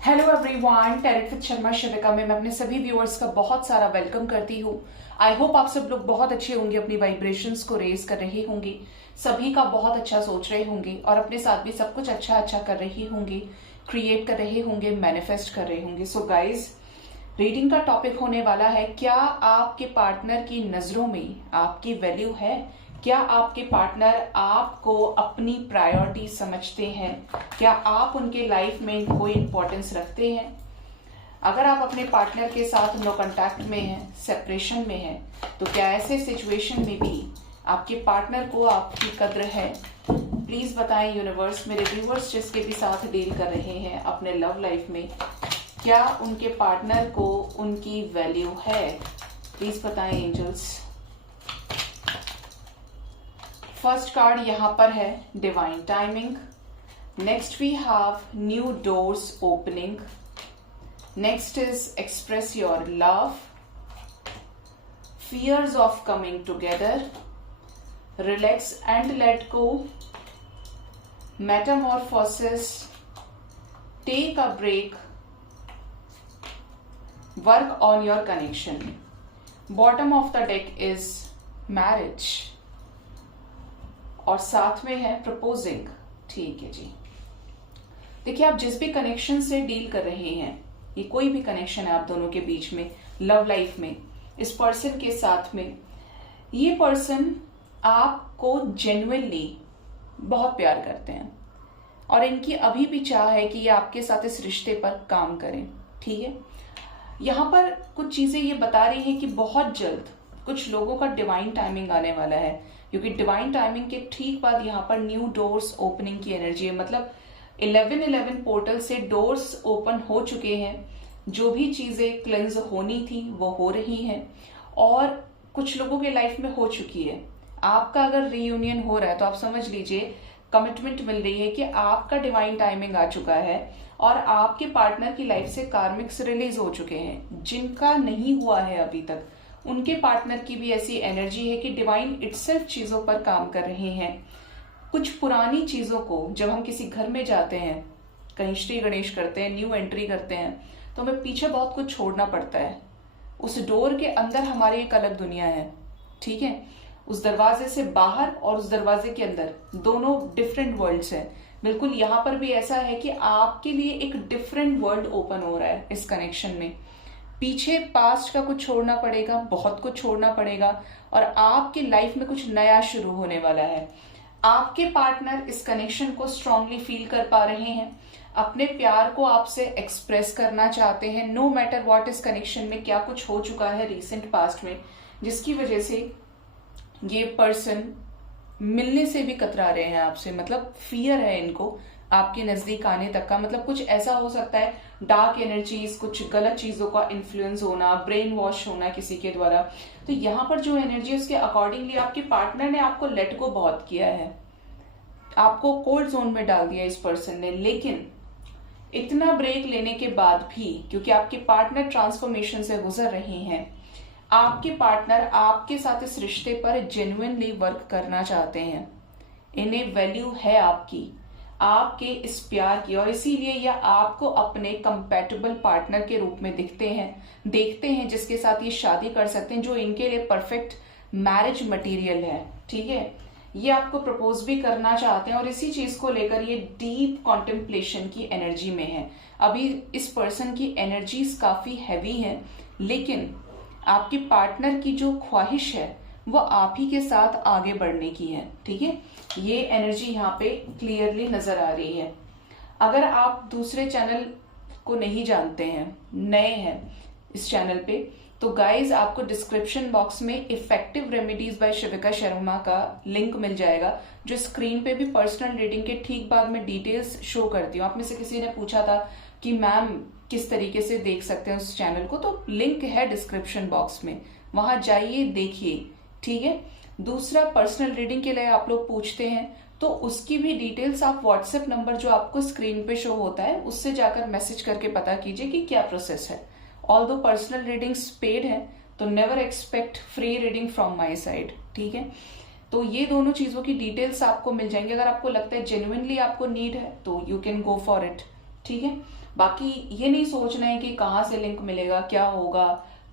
Hello everyone, tarot with Sharma Shivika में मैं अपने सभी व्यूअर्स का बहुत सारा वेलकम करती हूँ। आई होप आप सब लोग बहुत अच्छे होंगे, अपनी वाइब्रेशंस को रेज कर रहे होंगे, सभी का बहुत अच्छा सोच रहे होंगे और अपने साथ भी सब कुछ अच्छा अच्छा कर रही होंगे, क्रिएट कर रहे होंगे, मैनिफेस्ट कर रहे होंगे। सो गाइज, रीडिंग का टॉपिक होने वाला है, क्या आपके पार्टनर की नजरों में आपकी वैल्यू है? क्या आपके पार्टनर आपको अपनी प्रायोरिटी समझते हैं? क्या आप उनके लाइफ में कोई इंपॉर्टेंस रखते हैं? अगर आप अपने पार्टनर के साथ नो कांटेक्ट में हैं, सेपरेशन में हैं, तो क्या ऐसे सिचुएशन में भी आपके पार्टनर को आपकी कद्र है? प्लीज बताएं यूनिवर्स, मेरे व्यूअर्स जिसके भी साथ डील कर रहे हैं अपने लव लाइफ में, क्या उनके पार्टनर को उनकी वैल्यू है? प्लीज बताएं एंजल्स। फर्स्ट कार्ड यहां पर है divine timing. Next we have new doors opening. Next is express your love, fears of coming together, relax and let go, metamorphosis, take a break, work on your connection. Bottom of the deck is marriage और साथ में है proposing. ठीक है जी। देखिए, आप जिस भी कनेक्शन से डील कर रहे हैं, ये कोई भी कनेक्शन है आप दोनों के बीच में, लव लाइफ में, इस पर्सन के साथ में, ये पर्सन आपको जेन्युइनली बहुत प्यार करते हैं और इनकी अभी भी चाह है कि ये आपके साथ इस रिश्ते पर काम करें। ठीक है, यहां पर कुछ चीजें ये बता रही हैं कि बहुत जल्द कुछ लोगों का डिवाइन टाइमिंग आने वाला है, क्योंकि डिवाइन टाइमिंग के ठीक बाद यहाँ पर न्यू डोर्स ओपनिंग की एनर्जी है। मतलब 11-11 पोर्टल से डोर्स ओपन हो चुके हैं, जो भी चीजें क्लेंज होनी थी वो हो रही हैं और कुछ लोगों के लाइफ में हो चुकी है। आपका अगर रीयूनियन हो रहा है तो आप समझ लीजिए कमिटमेंट मिल रही है कि आपका डिवाइन टाइमिंग आ चुका है और आपके पार्टनर की लाइफ से कार्मिक्स रिलीज हो चुके हैं। जिनका नहीं हुआ है अभी तक, उनके पार्टनर की भी ऐसी एनर्जी है कि डिवाइन इटसेल्फ चीजों पर काम कर रहे हैं। कुछ पुरानी चीजों को, जब हम किसी घर में जाते हैं, कहीं श्री गणेश करते हैं, न्यू एंट्री करते हैं, तो हमें पीछे बहुत कुछ छोड़ना पड़ता है। उस डोर के अंदर हमारी एक अलग दुनिया है। ठीक है, उस दरवाजे से बाहर और उस दरवाजे के अंदर दोनों डिफरेंट वर्ल्ड्स हैं। बिल्कुल यहाँ पर भी ऐसा है कि आपके लिए एक डिफरेंट वर्ल्ड ओपन हो रहा है इस कनेक्शन में। पीछे पास्ट का कुछ छोड़ना पड़ेगा, बहुत कुछ छोड़ना पड़ेगा और आपकी लाइफ में कुछ नया शुरू होने वाला है। आपके पार्टनर इस कनेक्शन को स्ट्रांगली फील कर पा रहे हैं, अपने प्यार को आपसे एक्सप्रेस करना चाहते हैं। नो मैटर व्हाट, इस कनेक्शन में क्या कुछ हो चुका है रिसेंट पास्ट में, जिसकी वजह से ये पर्सन मिलने से भी कतरा रहे हैं आपसे। मतलब फियर है इनको आपके नजदीक आने तक का। मतलब कुछ ऐसा हो सकता है, डार्क एनर्जीज, कुछ गलत चीजों का इन्फ्लुएंस होना, ब्रेन वॉश होना किसी के द्वारा। तो यहाँ पर जो एनर्जी है उसके अकॉर्डिंगली आपके पार्टनर ने आपको लेट गो बहुत किया है, आपको कोल्ड जोन में डाल दिया इस पर्सन ने। लेकिन इतना ब्रेक लेने के बाद भी, क्योंकि आपके पार्टनर ट्रांसफॉर्मेशन से गुजर रहे हैं, आपके पार्टनर आपके साथ इस रिश्ते पर जेन्युइनली वर्क करना चाहते हैं। इन्हें वैल्यू है आपके इस प्यार की और इसीलिए यह आपको अपने कंपैटिबल पार्टनर के रूप में देखते हैं जिसके साथ ये शादी कर सकते हैं, जो इनके लिए परफेक्ट मैरिज मटेरियल है। ठीक है, ये आपको प्रपोज भी करना चाहते हैं और इसी चीज को लेकर ये डीप कॉन्टेम्पलेशन की एनर्जी में है। अभी इस पर्सन की एनर्जीज काफी हैवी है, लेकिन आपके पार्टनर की जो ख्वाहिश है वो आप ही के साथ आगे बढ़ने की है। ठीक है, ये एनर्जी यहाँ पे क्लियरली नजर आ रही है। अगर आप दूसरे चैनल को नहीं जानते हैं, नए हैं इस चैनल पे, तो गाइज आपको डिस्क्रिप्शन बॉक्स में इफेक्टिव रेमेडीज बाय शिविका शर्मा का लिंक मिल जाएगा, जो स्क्रीन पे भी पर्सनल रीडिंग के ठीक बाद में डिटेल्स शो करती हूँ। आप में से किसी ने पूछा था कि मैम किस तरीके से देख सकते हैं उस चैनल को, तो लिंक है डिस्क्रिप्शन बॉक्स में, वहां जाइए, देखिए। ठीक है, दूसरा, पर्सनल रीडिंग के लिए आप लोग पूछते हैं तो उसकी भी डिटेल्स आप व्हाट्सएप नंबर जो आपको स्क्रीन पे शो होता है उससे जाकर मैसेज करके पता कीजिए कि क्या प्रोसेस है। ऑल्दो पर्सनल रीडिंग्स पेड है, तो never expect free reading from my side. ठीक है, तो ये दोनों चीजों की डिटेल्स आपको मिल जाएंगी। अगर आपको लगता है जेन्युइनली आपको नीड है तो you can go for it. ठीक है, बाकी ये नहीं सोचना है कि कहाँ से लिंक मिलेगा, क्या होगा,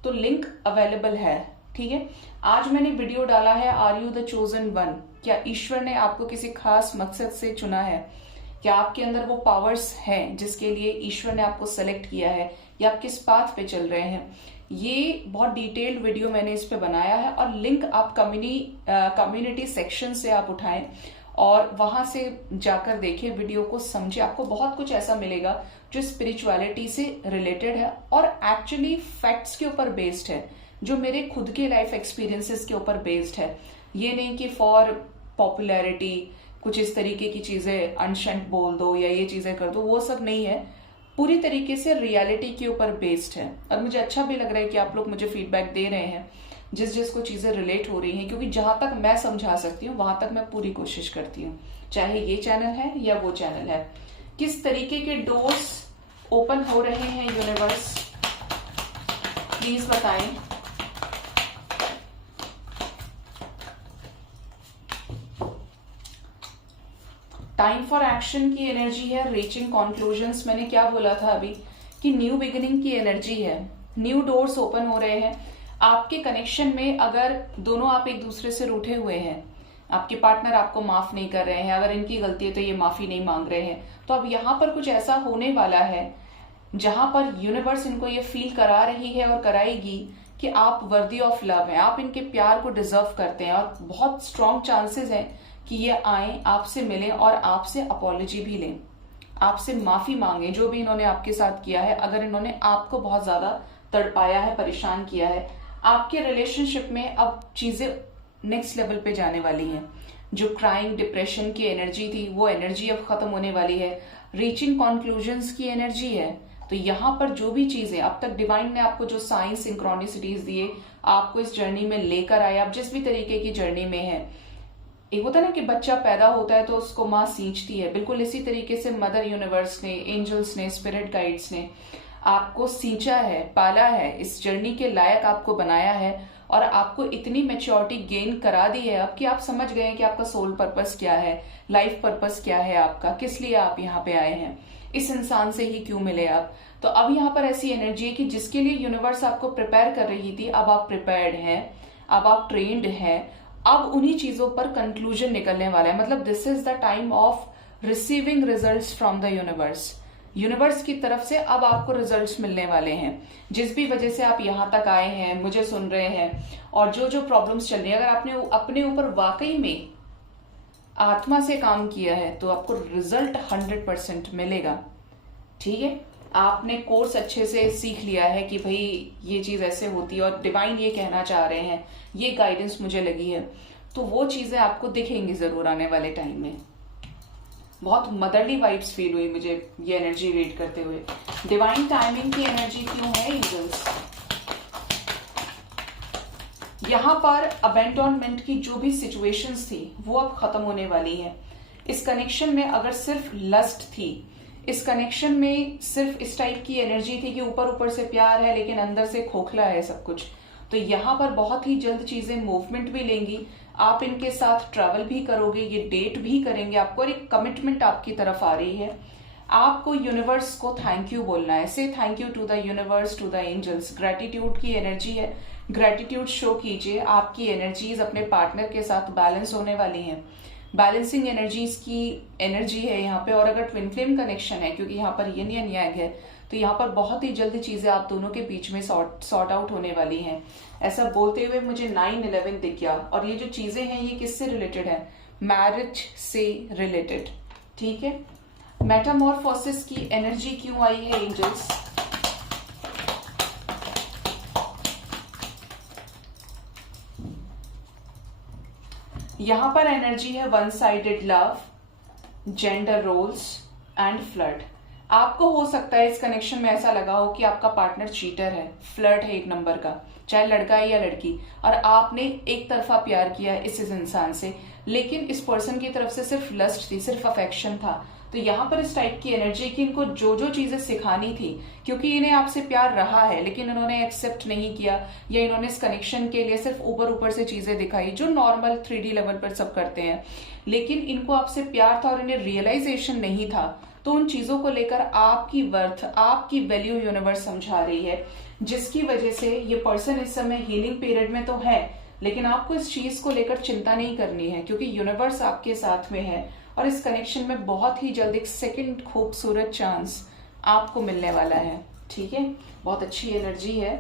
तो लिंक अवेलेबल है, ठीक है। आज मैंने वीडियो डाला है are you the chosen one, क्या ईश्वर ने आपको किसी खास मकसद से चुना है, क्या आपके अंदर वो पावर्स हैं जिसके लिए ईश्वर ने आपको सेलेक्ट किया है, या आप किस पाथ पे चल रहे हैं। ये बहुत डिटेल्ड वीडियो मैंने इस पे बनाया है और लिंक आप कम्युनिटी सेक्शन से आप उठाएं और वहां से जाकर देखिए, वीडियो को समझे। आपको बहुत कुछ ऐसा मिलेगा जो स्पिरिचुअलिटी से रिलेटेड है और एक्चुअली फैक्ट्स के ऊपर बेस्ड है, जो मेरे खुद के लाइफ एक्सपीरियंसेस के ऊपर बेस्ड है। ये नहीं कि फॉर पॉपुलैरिटी कुछ इस तरीके की चीजें अनशंट बोल दो या ये चीजें कर दो, वो सब नहीं है। पूरी तरीके से रियलिटी के ऊपर बेस्ड है और मुझे अच्छा भी लग रहा है कि आप लोग मुझे फीडबैक दे रहे हैं जिसको चीजें रिलेट हो रही हैं, क्योंकि जहां तक मैं समझा सकती हूँ वहां तक मैं पूरी कोशिश करती हूँ, चाहे ये चैनल है या वो चैनल है। किस तरीके के डोर्स ओपन हो रहे हैं यूनिवर्स, प्लीज बताएं। टाइम फॉर एक्शन की एनर्जी है, रीचिंग कंक्लूजन्स। मैंने क्या बोला था अभी कि न्यू बिगिनिंग की एनर्जी है, न्यू डोर्स ओपन हो रहे हैं आपके कनेक्शन में। अगर दोनों आप एक दूसरे से रूठे हुए हैं, आपके पार्टनर आपको माफ नहीं कर रहे हैं, अगर इनकी गलती है तो ये माफी नहीं मांग रहे हैं, तो अब यहाँ पर कुछ ऐसा होने वाला है जहां पर यूनिवर्स इनको ये फील करा रही है और कराएगी कि आप वर्दी ऑफ लव हैं, आप इनके प्यार को डिजर्व करते हैं और बहुत स्ट्रॉन्ग चांसेस हैं कि ये आए, आपसे मिलें और आपसे अपॉलॉजी भी लें, आपसे माफी मांगे जो भी इन्होंने आपके साथ किया है। अगर इन्होंने आपको बहुत ज्यादा तड़पाया है, परेशान किया है, आपके रिलेशनशिप में अब चीजें नेक्स्ट लेवल पे जाने वाली हैं। जो क्राइंग डिप्रेशन की एनर्जी थी वो एनर्जी अब खत्म होने वाली है, रीचिंग कंक्लूजन्स की एनर्जी है। तो यहाँ पर जो भी चीजें अब तक डिवाइन ने आपको जो साइंस सिंक्रोनिसिटीज दिए, आपको इस जर्नी में लेकर आए, आप जिस भी तरीके की जर्नी में है। एक होता है ना कि बच्चा पैदा होता है तो उसको माँ सींचती है, बिल्कुल इसी तरीके से मदर यूनिवर्स ने, एंजल्स ने, स्पिरिट गाइड्स ने आपको सींचा है, पाला है, इस जर्नी के लायक आपको बनाया है और आपको इतनी मैच्योरिटी गेन करा दी है अब कि आप समझ गए कि आपका सोल पर्पस क्या है, लाइफ पर्पस क्या है आपका, किस लिए आप यहाँ पे आए हैं, इस इंसान से ही क्यों मिले आप। तो अब यहाँ पर ऐसी एनर्जी है कि जिसके लिए यूनिवर्स आपको प्रिपेयर कर रही थी, अब आप प्रिपेयर्ड हैं, अब आप ट्रेन्ड हैं, अब उन्हीं चीजों पर कंक्लूजन निकलने वाला है। मतलब this is the time of receiving results from the universe. Universe की तरफ से अब आपको रिजल्ट्स मिलने वाले हैं। जिस भी वजह से आप यहाँ तक आए हैं, मुझे सुन रहे हैं, और जो जो प्रॉब्लम्स चल रही है, अगर आपने अपने ऊपर वाकई में आत्मा से काम किया है तो आपको रिजल्ट 100% मिलेगा, ठीक है। आपने कोर्स अच्छे से सीख लिया है कि भाई ये चीज ऐसे होती है और डिवाइन ये कहना चाह रहे हैं, ये गाइडेंस मुझे लगी है, तो वो चीजें आपको दिखेंगी जरूर आने वाले टाइम में। बहुत मदरली वाइब्स फील हुई मुझे ये एनर्जी रीड करते हुए। डिवाइन टाइमिंग की एनर्जी क्यों है एंजल्स? यहाँ पर अबैंडनमेंट की जो भी सिचुएशंस थी वो अब खत्म होने वाली है। इस कनेक्शन में अगर सिर्फ लस्ट थी, इस कनेक्शन में सिर्फ इस टाइप की एनर्जी थी कि ऊपर ऊपर से प्यार है लेकिन अंदर से खोखला है सब कुछ, तो यहाँ पर बहुत ही जल्द चीजें मूवमेंट भी लेंगी। आप इनके साथ ट्रैवल भी करोगे, ये डेट भी करेंगे आपको, और एक कमिटमेंट आपकी तरफ आ रही है। आपको यूनिवर्स को थैंक यू बोलना है। Say thank you to the universe, to the angels. Gratitude की एनर्जी है, ग्रेटिट्यूड शो कीजिए। आपकी एनर्जीज अपने पार्टनर के साथ बैलेंस होने वाली हैं। बैलेंसिंग एनर्जीज की एनर्जी है यहाँ पे। और अगर ट्विन फ्लेम कनेक्शन है, क्योंकि यहाँ पर यिन या yang है, तो यहाँ पर बहुत ही जल्दी चीजें आप दोनों के बीच में सॉर्ट आउट होने वाली हैं। ऐसा बोलते हुए मुझे 9/11 दिख गया, और ये जो चीजें हैं ये किससे रिलेटेड है? मैरिज से रिलेटेड, ठीक है। मेटामॉर्फोसिस की एनर्जी क्यों आई है एंजल्स? यहां पर एनर्जी है one sided love, gender roles and flirt. आपको हो सकता है इस कनेक्शन में ऐसा लगा हो कि आपका पार्टनर चीटर है, फ्लर्ट है एक नंबर का, चाहे लड़का है या लड़की, और आपने एक तरफा प्यार किया है इस इंसान से, लेकिन इस पर्सन की तरफ से सिर्फ लस्ट थी, सिर्फ अफेक्शन था। तो यहाँ पर इस टाइप की एनर्जी कि इनको जो जो चीजें सिखानी थी, क्योंकि इन्हें आपसे प्यार रहा है लेकिन इन्होंने एक्सेप्ट नहीं किया, या इन्होंने इस कनेक्शन के लिए सिर्फ ऊपर ऊपर से चीजें दिखाई जो नॉर्मल 3D लेवल पर सब करते हैं, लेकिन इनको आपसे प्यार था और इन्हें रियलाइजेशन नहीं था। तो उन चीजों को लेकर आपकी वर्थ, आपकी वैल्यू यूनिवर्स समझा रही है, जिसकी वजह से ये पर्सन इस समय हीलिंग पीरियड में तो है, लेकिन आपको इस चीज को लेकर चिंता नहीं करनी है, क्योंकि यूनिवर्स आपके साथ में है और इस कनेक्शन में बहुत ही जल्द एक सेकंड खूबसूरत चांस आपको मिलने वाला है। ठीक है, बहुत अच्छी एनर्जी है।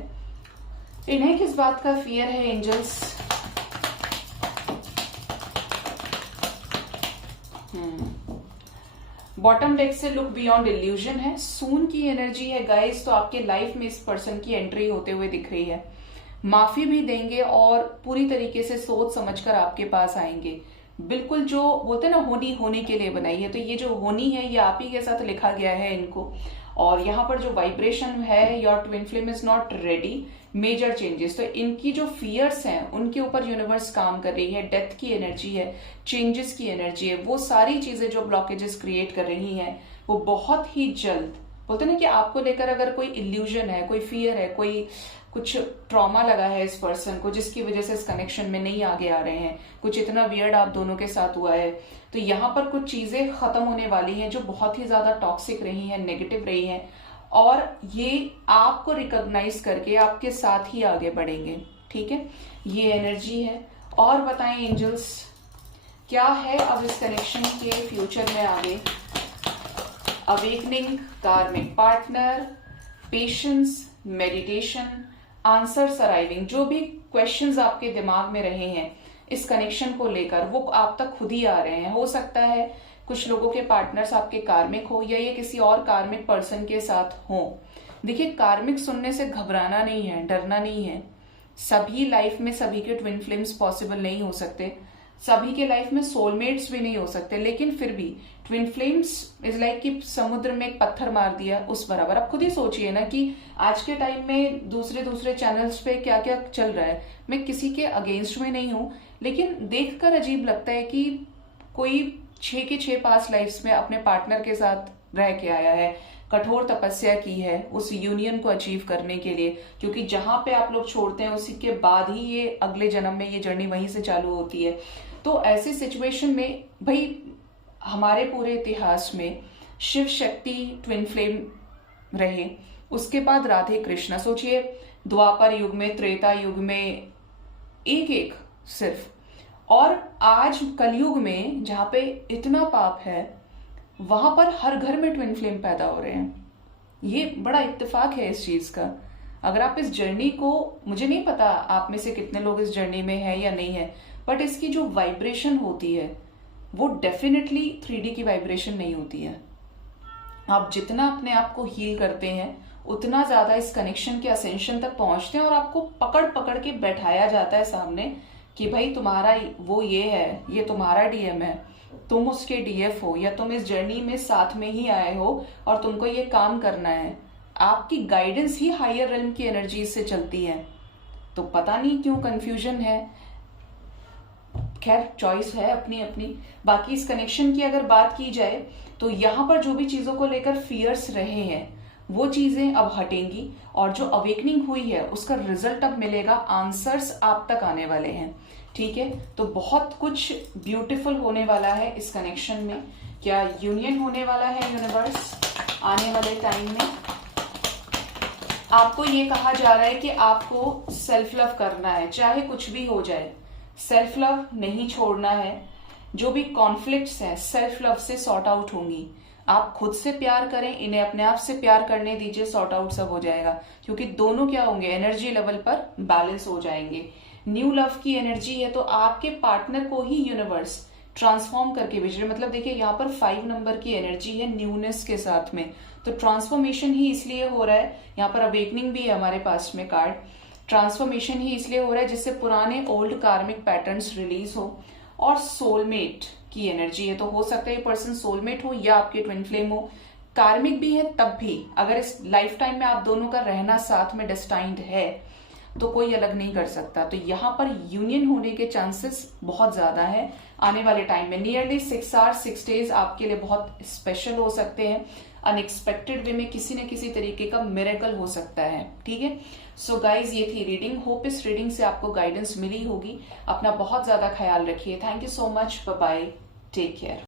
इन्हें किस बात का फियर है एंजल्स? बॉटम डेक से लुक बियॉन्ड इल्यूजन है, सून की एनर्जी है गाइस। तो आपके लाइफ में इस पर्सन की एंट्री होते हुए दिख रही है, माफी भी देंगे और पूरी तरीके से सोच समझकर आपके पास आएंगे। बिल्कुल जो बोलते हैं ना, होनी होने के लिए बनाई है, तो ये जो होनी है ये आप ही के साथ लिखा गया है इनको। और यहाँ पर जो वाइब्रेशन है, your twin flame is not ready, major changes, तो इनकी जो फियर्स हैं उनके ऊपर यूनिवर्स काम कर रही है। डेथ की एनर्जी है, चेंजेस की एनर्जी है, वो सारी चीजें जो ब्लॉकेजेस क्रिएट कर रही हैं वो बहुत ही जल्द, बोलते ना कि आपको लेकर अगर कोई इल्यूजन है, कोई फियर है, कोई कुछ ट्रॉमा लगा है इस पर्सन को, जिसकी वजह से इस कनेक्शन में नहीं आगे आ रहे हैं, कुछ इतना वियर्ड आप दोनों के साथ हुआ है, तो यहाँ पर कुछ चीजें खत्म होने वाली हैं जो बहुत ही ज्यादा टॉक्सिक रही हैं, नेगेटिव रही हैं, और ये आपको रिकॉग्नाइज करके आपके साथ ही आगे बढ़ेंगे। ठीक है, ये एनर्जी है। और बताएं एंजल्स, क्या है अब इस कनेक्शन के फ्यूचर में आगे? अवेकनिंग, कार्मिक partner, patience, meditation, answers arriving. जो भी क्वेश्चंस आपके दिमाग में रहे हैं इस कनेक्शन को लेकर, वो आप तक खुद ही आ रहे हैं। हो सकता है कुछ लोगों के पार्टनर्स आपके कार्मिक हो, या ये किसी और कार्मिक पर्सन के साथ हो। देखिए, कार्मिक सुनने से घबराना नहीं है, डरना नहीं है। सभी लाइफ में सभी के ट्विन फ्लेम्स पॉसिबल नहीं हो सकते, सभी के लाइफ में सोलमेट्स भी नहीं हो सकते, लेकिन फिर भी ट्विन फ्लेम्स इज लाइक कि समुद्र में एक पत्थर मार दिया उस बराबर। आप खुद ही सोचिए ना कि आज के टाइम में दूसरे चैनल्स पे क्या क्या चल रहा है। मैं किसी के अगेंस्ट में नहीं हूं, लेकिन देखकर अजीब लगता है कि कोई 6 के 6 पास्ट लाइफ्स में अपने पार्टनर के साथ रह के आया है, कठोर तपस्या की है उस यूनियन को अचीव करने के लिए, क्योंकि जहां पे आप लोग छोड़ते हैं उसी के बाद ही ये अगले जन्म में ये जर्नी वहीं से चालू होती है। तो ऐसी सिचुएशन में भाई, हमारे पूरे इतिहास में शिव शक्ति ट्विन फ्लेम रहे, उसके बाद राधे कृष्णा। सोचिए, द्वापर युग में, त्रेता युग में एक एक सिर्फ, और आज कलयुग में जहां पे इतना पाप है, वहां पर हर घर में ट्विन फ्लेम पैदा हो रहे हैं। ये बड़ा इत्तेफाक है इस चीज का। अगर आप इस जर्नी को, मुझे नहीं पता आप में से कितने लोग इस जर्नी में है या नहीं है, बट इसकी जो वाइब्रेशन होती है वो डेफिनेटली 3D की वाइब्रेशन नहीं होती है। आप जितना अपने आप को हील करते हैं उतना ज्यादा इस कनेक्शन के असेंशन तक पहुंचते हैं, और आपको पकड़ पकड़ के बैठाया जाता है सामने कि भाई तुम्हारा वो ये है, ये तुम्हारा डीएम है, तुम उसके डीएफ हो, या तुम इस जर्नी में साथ में ही आए हो और तुमको ये काम करना है। आपकी गाइडेंस ही हायर रेल्म की एनर्जी से चलती है। तो पता नहीं क्यों कंफ्यूजन है, खैर चॉइस है अपनी अपनी। बाकी इस कनेक्शन की अगर बात की जाए तो यहाँ पर जो भी चीजों को लेकर फियर्स रहे हैं वो चीजें अब हटेंगी, और जो अवेकनिंग हुई है उसका रिजल्ट अब मिलेगा, आंसर्स आप तक आने वाले हैं। ठीक है, तो बहुत कुछ ब्यूटीफुल होने वाला है इस कनेक्शन में। क्या यूनियन होने वाला है यूनिवर्स आने वाले टाइम में। आपको ये कहा जा रहा है कि आपको सेल्फ लव करना है, चाहे कुछ भी हो जाए, सेल्फ लव नहीं छोड़ना है। जो भी कॉन्फ्लिक्ट्स हैं सेल्फ लव से सॉर्ट आउट होंगी। आप खुद से प्यार करें, इन्हें अपने आप से प्यार करने दीजिए, सॉर्ट आउट सब हो जाएगा, क्योंकि दोनों क्या होंगे, एनर्जी लेवल पर बैलेंस हो जाएंगे। न्यू लव की एनर्जी है, तो आपके पार्टनर को ही यूनिवर्स ट्रांसफॉर्म करके भेज रहे। मतलब देखिए, यहाँ पर 5 नंबर की एनर्जी है न्यूनेस के साथ में, तो ट्रांसफॉर्मेशन ही इसलिए हो रहा है। यहाँ पर अवेकनिंग भी है हमारे पास में कार्ड, ट्रांसफॉर्मेशन ही इसलिए हो रहा है जिससे पुराने ओल्ड कार्मिक पैटर्न्स रिलीज हो। और सोलमेट की एनर्जी है, तो हो सकता है ये पर्सन सोलमेट हो या आपके ट्विन फ्लेम हो। कार्मिक भी है, तब भी अगर इस लाइफ टाइम में आप दोनों का रहना साथ में डेस्टाइंड है तो कोई अलग नहीं कर सकता। तो यहाँ पर यूनियन होने के चांसेस बहुत ज्यादा है आने वाले टाइम में। नियरली 6 आवर्स 6 डेज आपके लिए बहुत स्पेशल हो सकते हैं। अनएक्सपेक्टेड वे में किसी न किसी तरीके का मिरेकल हो सकता है। ठीक है, सो गाइज ये थी रीडिंग। होप इस रीडिंग से आपको गाइडेंस मिली होगी। अपना बहुत ज्यादा ख्याल रखिए। Thank you so much, bye bye, take care.